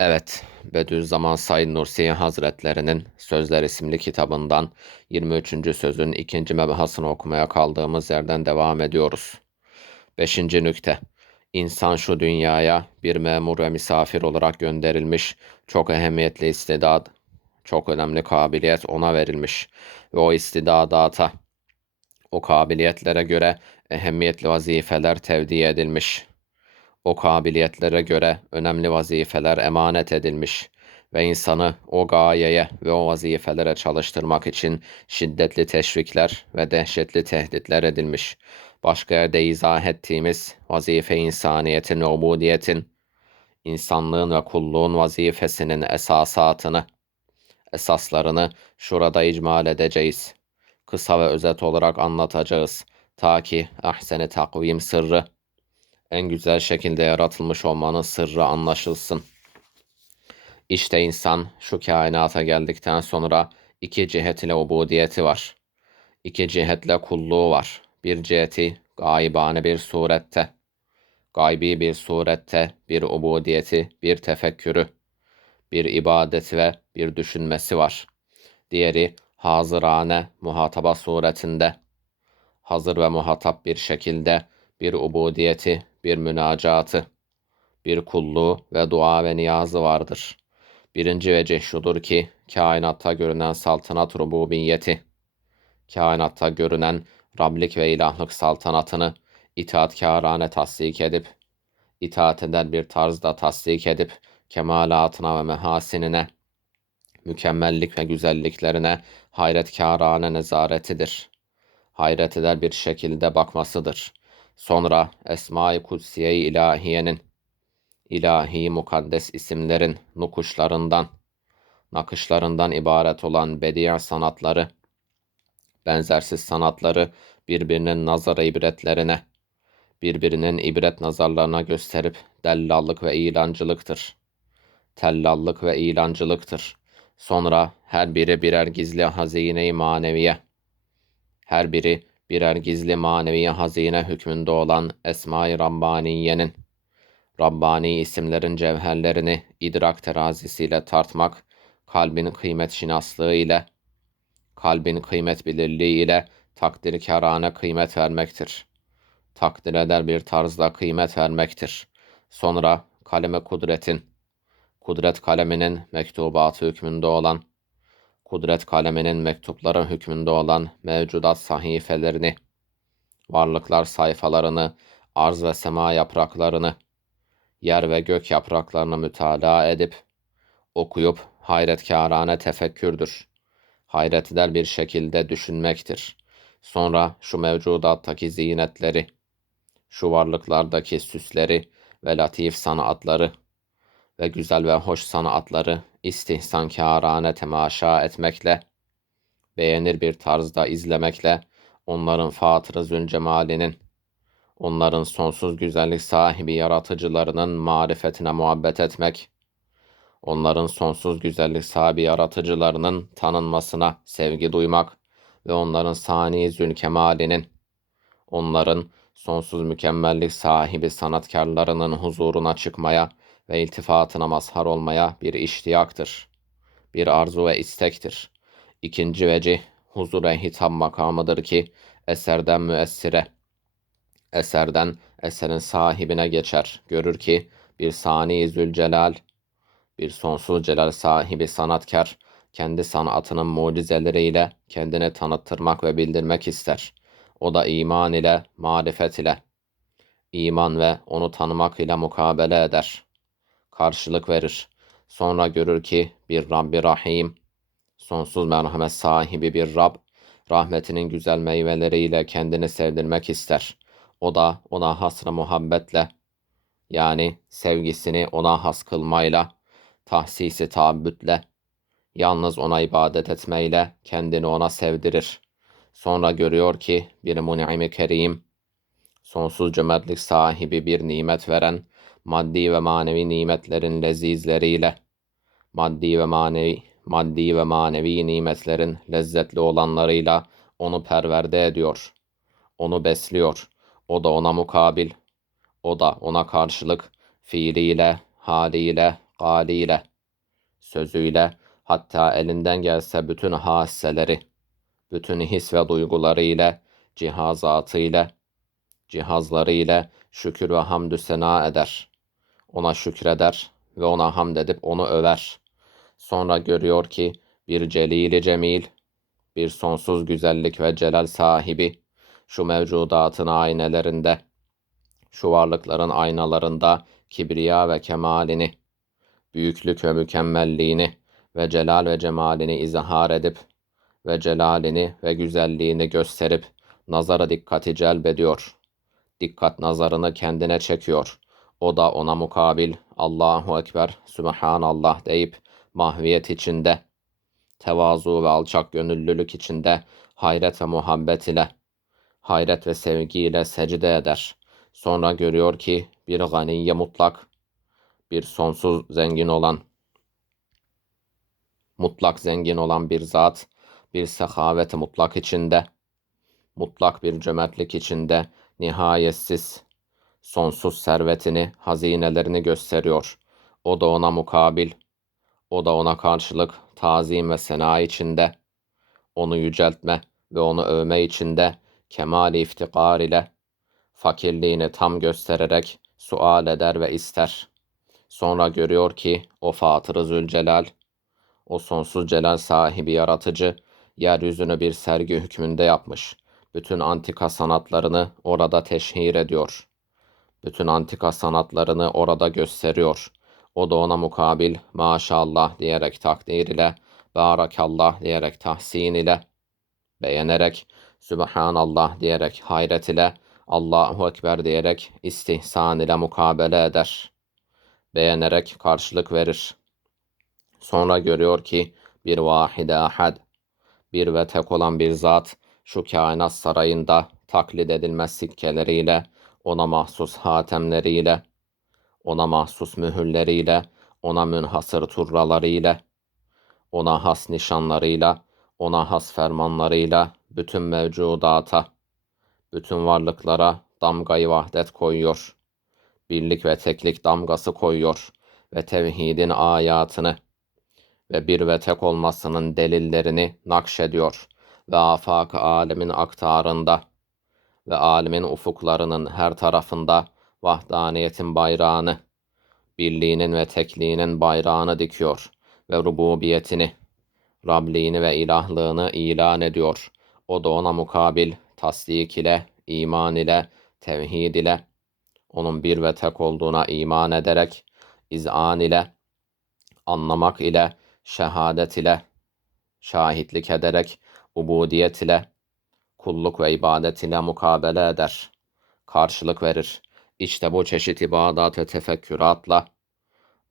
Evet, Bediüzzaman Said Nursi Hazretlerinin Sözler isimli kitabından 23. sözün ikinci mebahasını okumaya kaldığımız yerden devam ediyoruz. 5. nükte İnsan şu dünyaya bir memur ve misafir olarak gönderilmiş, çok ehemmiyetli istidat, çok önemli kabiliyet ona verilmiş ve o istidadata, o kabiliyetlere göre ehemmiyetli vazifeler tevdi edilmiş.'' O kabiliyetlere göre önemli vazifeler emanet edilmiş ve insanı o gayeye ve o vazifelere çalıştırmak için şiddetli teşvikler ve dehşetli tehditler edilmiş. Başka yerde izah ettiğimiz vazife insaniyetin ve ubudiyetin, insanlığın ve kulluğun vazifesinin esasatını, esaslarını şurada icmal edeceğiz. Kısa ve özet olarak anlatacağız. Ta ki ahseni takvim sırrı, en güzel şekilde yaratılmış olmanın sırrı anlaşılsın. İşte insan şu kainata geldikten sonra iki cihet ile ubudiyeti var. İki cihetle kulluğu var. Bir ciheti gaybane bir surette, gaybi bir surette bir ubudiyeti, bir tefekkürü, bir ibadeti ve bir düşünmesi var. Diğeri hazırane muhataba suretinde, hazır ve muhatap bir şekilde bir ubudiyeti, bir münacatı, bir kulluğu ve dua ve niyazı vardır. Birinci vecih şudur ki, kainatta görünen saltanat rububiyeti, kainatta görünen Rablik ve ilahlık saltanatını itaatkârane tasdik edip, itaat eder bir tarzda tasdik edip, kemalatına ve mehasinine, mükemmellik ve güzelliklerine hayretkârane nezaretidir. Hayret eder bir şekilde bakmasıdır. Sonra Esma-i Kutsiye-i İlahiye'nin ilahi mukaddes isimlerin nukuşlarından, nakışlarından ibaret olan bedi sanatları, benzersiz sanatları birbirinin nazara ibretlerine, birbirinin ibret nazarlarına gösterip dellallık ve ilancılıktır. Tellallık ve ilancılıktır. Sonra her biri birer gizli hazine-i maneviye, her biri birer gizli manevi hazine hükmünde olan Esma-i Rabbaniye'nin Rabbani isimlerin cevherlerini idrak terazisiyle tartmak, kalbin kıymet şinaslığı ile, kalbin kıymet bilirliği ile takdir karane kıymet vermektir. Takdir eder bir tarzda kıymet vermektir. Sonra kaleme kudretin, kudret kaleminin mektubatı hükmünde olan kudret kaleminin mektupları hükmünde olan mevcudat sahifelerini, varlıklar sayfalarını, arz ve sema yapraklarını, yer ve gök yapraklarını mütalaa edip, okuyup hayretkârane tefekkürdür. Hayret eder bir şekilde düşünmektir. Sonra şu mevcudattaki zinetleri, şu varlıklardaki süsleri ve latif sanatları ve güzel ve hoş sanatları istihsankârane temaşa etmekle, beğenir bir tarzda izlemekle, onların Fatır-ı Zülcemal'inin, onların sonsuz güzellik sahibi yaratıcılarının marifetine muhabbet etmek, onların sonsuz güzellik sahibi yaratıcılarının tanınmasına sevgi duymak ve onların sani zülkemalinin, onların sonsuz mükemmellik sahibi sanatkarlarının huzuruna çıkmaya ve iltifatına mazhar olmaya bir iştiyaktır. Bir arzu ve istektir. İkinci vecih huzura hitap makamıdır ki eserden müessire, eserden eserin sahibine geçer. Görür ki bir sani zülcelal, bir sonsuz celal sahibi sanatkar, kendi sanatının mucizeleriyle kendini tanıttırmak ve bildirmek ister. O da iman ile, marifet ile, iman ve onu tanımak ile mukabele eder.'' Karşılık verir. Sonra görür ki bir Rabbi Rahim, sonsuz merhamet sahibi bir Rab, rahmetinin güzel meyveleriyle kendini sevdirmek ister. O da ona hasra muhabbetle, yani sevgisini ona has kılmayla, tahsisi taabbütle, yalnız ona ibadet etmeyle kendini ona sevdirir. Sonra görüyor ki bir mun'im kerim, sonsuz cömertlik sahibi bir nimet veren, maddi ve manevi nimetlerin lezizleriyle, maddi ve manevi, maddi ve manevi nimetlerin lezzetli olanlarıyla onu perverde ediyor. Onu besliyor. O da ona mukabil. O da ona karşılık fiiliyle, haliyle, iftikaliyle, sözüyle, hatta elinden gelse bütün hasseleri, bütün his ve duyguları ile, cihazatı ile, cihazları ile şükür ve hamdü sena eder. Ona şükreder ve ona hamd edip onu över. Sonra görüyor ki bir celili cemil, bir sonsuz güzellik ve celal sahibi, şu mevcudatın aynelerinde, şu varlıkların aynalarında kibriya ve kemalini, büyüklük ve mükemmelliğini ve celal ve cemalini izhar edip ve celalini ve güzelliğini gösterip nazara dikkati celbediyor. Dikkat nazarını kendine çekiyor. O da ona mukabil Allahu Ekber, Sübhanallah deyip mahviyet içinde, tevazu ve alçak gönüllülük içinde hayret ve muhabbet ile, hayret ve sevgiyle secde eder. Sonra görüyor ki bir ganiye mutlak, bir sonsuz zengin olan, mutlak zengin olan bir zat, bir sehavet mutlak içinde, mutlak bir cömertlik içinde, nihayetsiz, sonsuz servetini, hazinelerini gösteriyor. O da ona mukabil, o da ona karşılık tazim ve sena içinde, onu yüceltme ve onu övme içinde, kemal-i iftikar ile, fakirliğini tam göstererek sual eder ve ister. Sonra görüyor ki o Fatır-ı Zülcelal, o sonsuz celal sahibi yaratıcı, yeryüzünü bir sergi hükmünde yapmış. Bütün antika sanatlarını orada teşhir ediyor. Bütün antika sanatlarını orada gösteriyor. O da ona mukabil maşallah diyerek takdir ile, barakallah diyerek tahsin ile, beğenerek, Sübhanallah diyerek hayret ile, Allahu Ekber diyerek istihsan ile mukabele eder. Beğenerek karşılık verir. Sonra görüyor ki bir vahide ahad, bir ve tek olan bir zat şu kainat sarayında taklit edilmez sikkeleriyle, ona mahsus hatemleriyle, ona mahsus mühürleriyle, ona münhasır turralarıyla, ona has nişanlarıyla, ona has fermanlarıyla bütün mevcudata, bütün varlıklara damgayı vahdet koyuyor. Birlik ve teklik damgası koyuyor ve tevhidin ayatını ve bir ve tek olmasının delillerini nakşediyor ve afak alemin aktarında ve alemin ufuklarının her tarafında vahdaniyetin bayrağını, birliğinin ve tekliğinin bayrağını dikiyor ve rububiyetini, Rabliğini ve ilahlığını ilan ediyor. O da ona mukabil tasdik ile, iman ile, tevhid ile, onun bir ve tek olduğuna iman ederek, izan ile, anlamak ile, şehadet ile, şahitlik ederek, ubudiyet ile, kulluk ve ibadet ile mukabele eder, karşılık verir. İşte bu çeşit ibadat ve tefekküratla,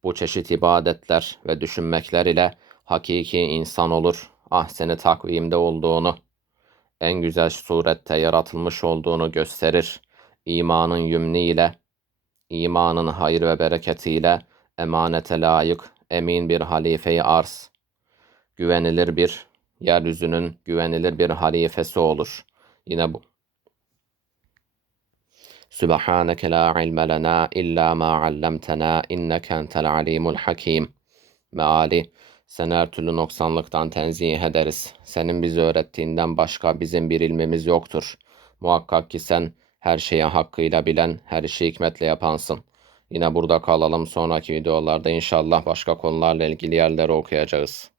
bu çeşit ibadetler ve düşünmekler ile hakiki insan olur, ahseni takvimde olduğunu, en güzel surette yaratılmış olduğunu gösterir. İmanın yümni ile, imanın hayır ve bereketiyle emanete layık, emin bir halifeyi arz, güvenilir bir, yeryüzünün güvenilir bir halifesi olur. Yine bu. Sübhaneke la ilme lena illa ma allamtena inneke entel alimul hakim. Meali sen her türlü noksanlıktan tenzih ederiz. Senin bize öğrettiğinden başka bizim bir ilmimiz yoktur. Muhakkak ki sen her şeyi hakkıyla bilen, her işi hikmetle yapansın. Yine burada kalalım. Sonraki videolarda inşallah başka konularla ilgili yerleri okuyacağız.